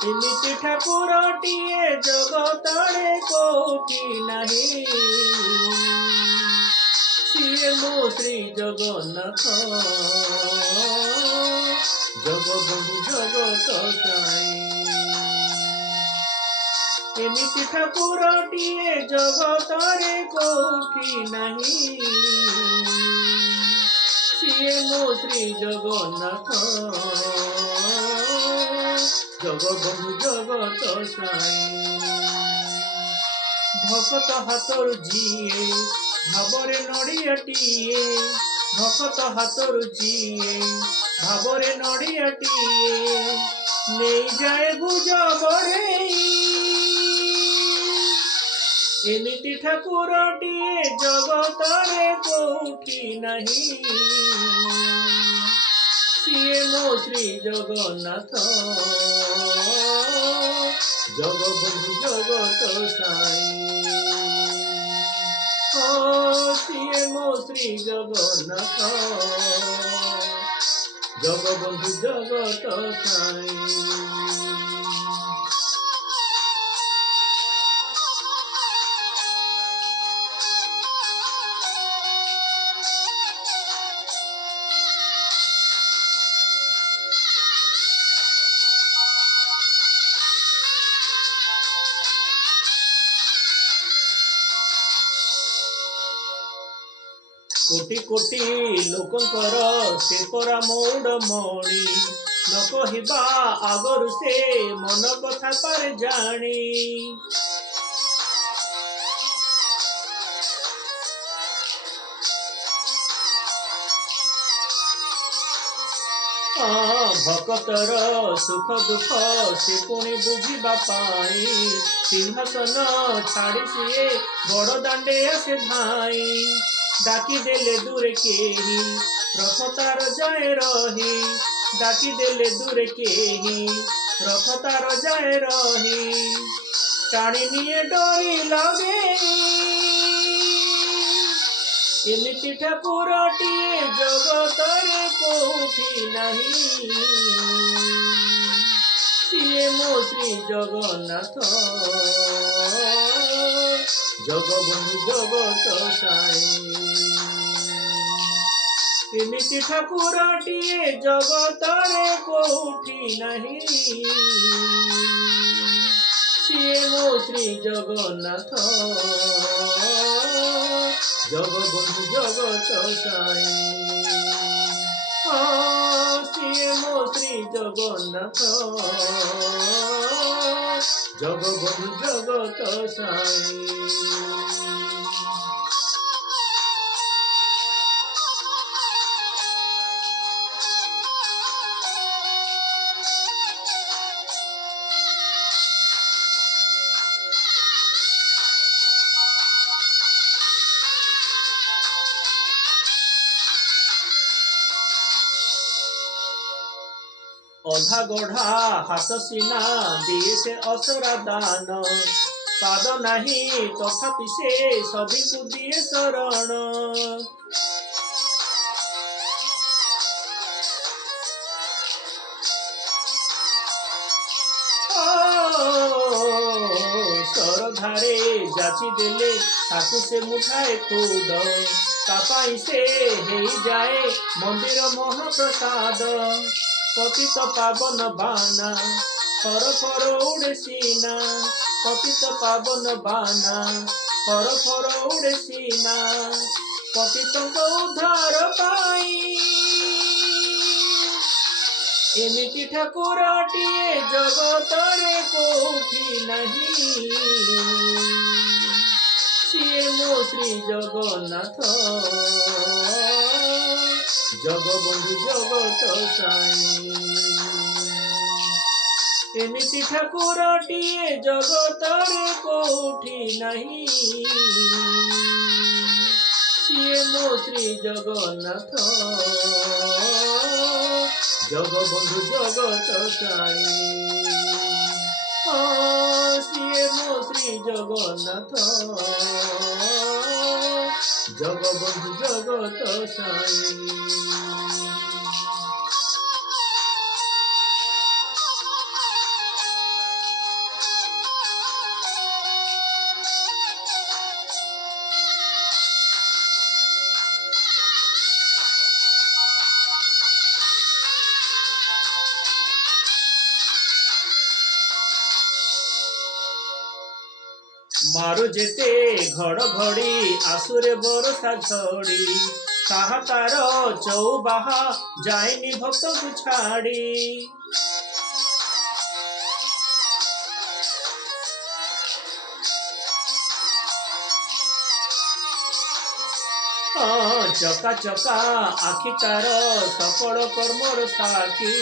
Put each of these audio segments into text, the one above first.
ଏମିତି ଠାକୁରଟିଏ ଜଗତରେ କୋଉଠି ନାହିଁ, ସିଏ ମୋ ଶ୍ରୀ ଜଗନ୍ନାଥ, ଜଗବନ୍ଧୁ ଜଗତ ସାଇଁ। ଏମିତି ଠାକୁରଟିଏ ଜଗତରେ କୋଉଠି ନାହିଁ, ସିଏ ମୋ ଶ୍ରୀ ଜଗନ୍ନାଥ, ଜଗବନ୍ଧୁ ଜଗତ ସାଇଁ। ଭକତ ହାତରୁ ଯିଏ ଭାବରେ ନଡ଼ିଆଟିଏ, ଭକତ ହାତରୁ ଯିଏ ଭାବରେ ନଡ଼ିଆଟିଏ, ନେଇଯାଏ ଭୁଜ ବଢ଼େଇ। ଏମିତି ଠାକୁରଟିଏ ଜଗତରେ କୋଉଠି ନାହିଁ, ସିଏ ମୋ ଶ୍ରୀ ଜଗନ୍ନାଥ, ଜଗବନ୍ଧୁ ଜଗତ ସାଇଁ। ସିଏ ମୋ ଶ୍ରୀ ଜଗନ୍ନାଥ, ଜଗବନ୍ଧୁ ଜଗତ ସାଇଁ। କୋଟି କୋଟି ଲୋକଙ୍କର ସେ ପରା ମୌଡ଼ମଣି, ନ କହିବା ଆଗରୁ ସେ ମନ କଥା ପାରେ ଜାଣି। ଭକତର ସୁଖ ଦୁଃଖ ସେ ପୁଣି ବୁଝିବା ପାଇଁ, ସିଂହାସନ ଛାଡ଼ି ସିଏ ବଡ଼ ଦାଣ୍ଡେ ଆସେ ଧାଇଁ। ଡାକିଦେଲେ ଦୂରେ କେହି ରଥ ତାର ଯାଏ ରହି, ଡାକିଦେଲେ ଦୂରେ କେହି ରଥ ତାର ଯାଏ ରହି, ଟାଣି ନିଏ ଡୋରି ଲଗେଇ। ଏମିତି ଠାକୁରଟିଏ ଜଗତରେ କୋଉଠି ନାହିଁ, ସିଏ ମୋ ଶ୍ରୀ ଜଗନ୍ନାଥ, ଜଗବନ୍ଧୁ ଜଗତ ସାଇଁ। ଏମିତି ଠାକୁରଟିଏ ଜଗତରେ କୋଉଠି ନାହିଁ, ସିଏ ମୋ ଶ୍ରୀ ଜଗନ୍ନାଥ, ଜଗବନ୍ଧୁ ଜଗତ ସାଇଁ। ସିଏ ମୋ ଶ୍ରୀ ଜଗନ୍ନାଥ, ଜଗବନ୍ଧୁ ଜଗତ ସାଇଁ। ଅଧା ଗଢ଼ା ହାତ ସିନା ଦିଏ ସେ ଅସରା ଦାନ, ପାଦ ନାହିଁ ତଥାପି ସେ ସଭିଙ୍କୁ ଦିଏ ଶରଣ। ଶରଧାରେ ଯାଚି ଦେଲେ ତାକୁ ସେ ମୁଠାଏ ଖୁଦ, ତା ପାଇଁ ସେ ହେଇଯାଏ ମନ୍ଦିର ମହାପ୍ରସାଦ। ପତିତ ପାବନ ବାନା ଫର ଫର ଉଡ଼େ ସିନା, ପତିତ ପାବନ ବାନା ଫର ଫର ଉଡ଼େ ସିନା, ପତିତଙ୍କ ଉଦ୍ଧାର ପାଇଁ। ଏମିତି ଠାକୁରଟିଏ ଜଗତରେ କୋଉଠି ନାହିଁ, ସିଏ ମୋ ଶ୍ରୀ ଜଗନ୍ନାଥ, ଜଗବନ୍ଧୁ ଜଗତ ସାଇଁ। ଏମିତି ଠାକୁରଟିଏ ଜଗତରେ କୋଉଠି ନାହିଁ, ସିଏ ମୋ ଶ୍ରୀ ଜଗନ୍ନାଥ, ଜଗବନ୍ଧୁ ଜଗତ ସାଇଁ। ସିଏ ମୋ ଶ୍ରୀ ଜଗନ୍ନାଥ, ଜଗବନ୍ଧୁ ଜଗତ ସାଇଁ। ମାରୁ ଯେତେ ଘଡ଼ଘଡ଼ି ଆସୁରେ ବରଷା ଝଡ଼ି ତାହା ତାର ଚଉବାହା ଯାଇନି ଭକ୍ତକୁ ଛାଡ଼ି। ଚକା ଚକା ଆଖି ତାର ସକଳ କର୍ମର ସାକ୍ଷୀ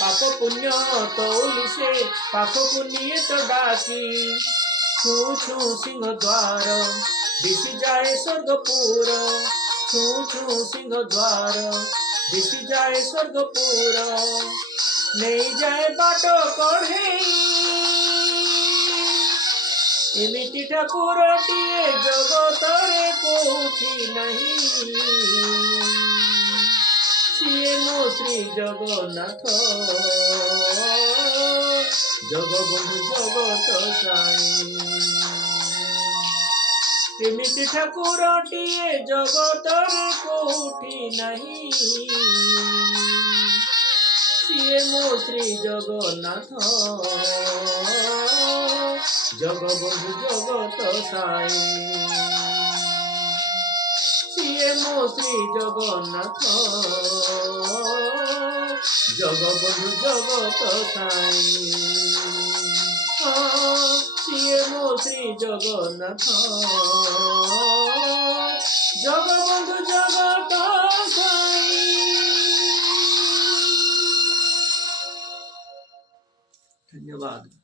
ପାପ ପୁଣ୍ୟ ତଉଲି ସେ ପାଖକୁ ନିଏ ତ ଡାକି। ଛୁଁ ଛୁଁ ସିଂହ ଦ୍ୱାର ଦିଶିଯାଏ ସ୍ୱର୍ଗପୁର ଛୁଁ ଛୁଁ ସିଂହ ଦ୍ୱାର ଦିଶିଯାଏ ସ୍ୱର୍ଗପୁର ନେଇଯାଏ ବାଟ କଢ଼େଇ ଏମିତି ଠାକୁରଟିଏ ଜଗତରେ କୋଉଠି ନାହିଁ ସିଏ ମୋ ଶ୍ରୀ ଜଗନ୍ନାଥ ଜଗବନ୍ଧୁ ଜଗତ ସାଇ। ଏମିତି ଠାକୁରଟିଏ ଜଗତରେ କୋଉଠି ନାହିଁ ସିଏ ମୋ ଶ୍ରୀ ଜଗନ୍ନାଥ ଜଗବନ୍ଧୁ ଜଗତ ସାଇ। ସିଏ ମୋ ଶ୍ରୀ ଜଗନ୍ନାଥ ଜଗବନ୍ଧୁ ଜଗତ ସାଇ। ସିଏ ମୋ ଶ୍ରୀ ଜଗନ୍ନାଥ ଜଗବନ୍ଧୁ ଜଗତ ସାଇ। ଧନ୍ୟवाद।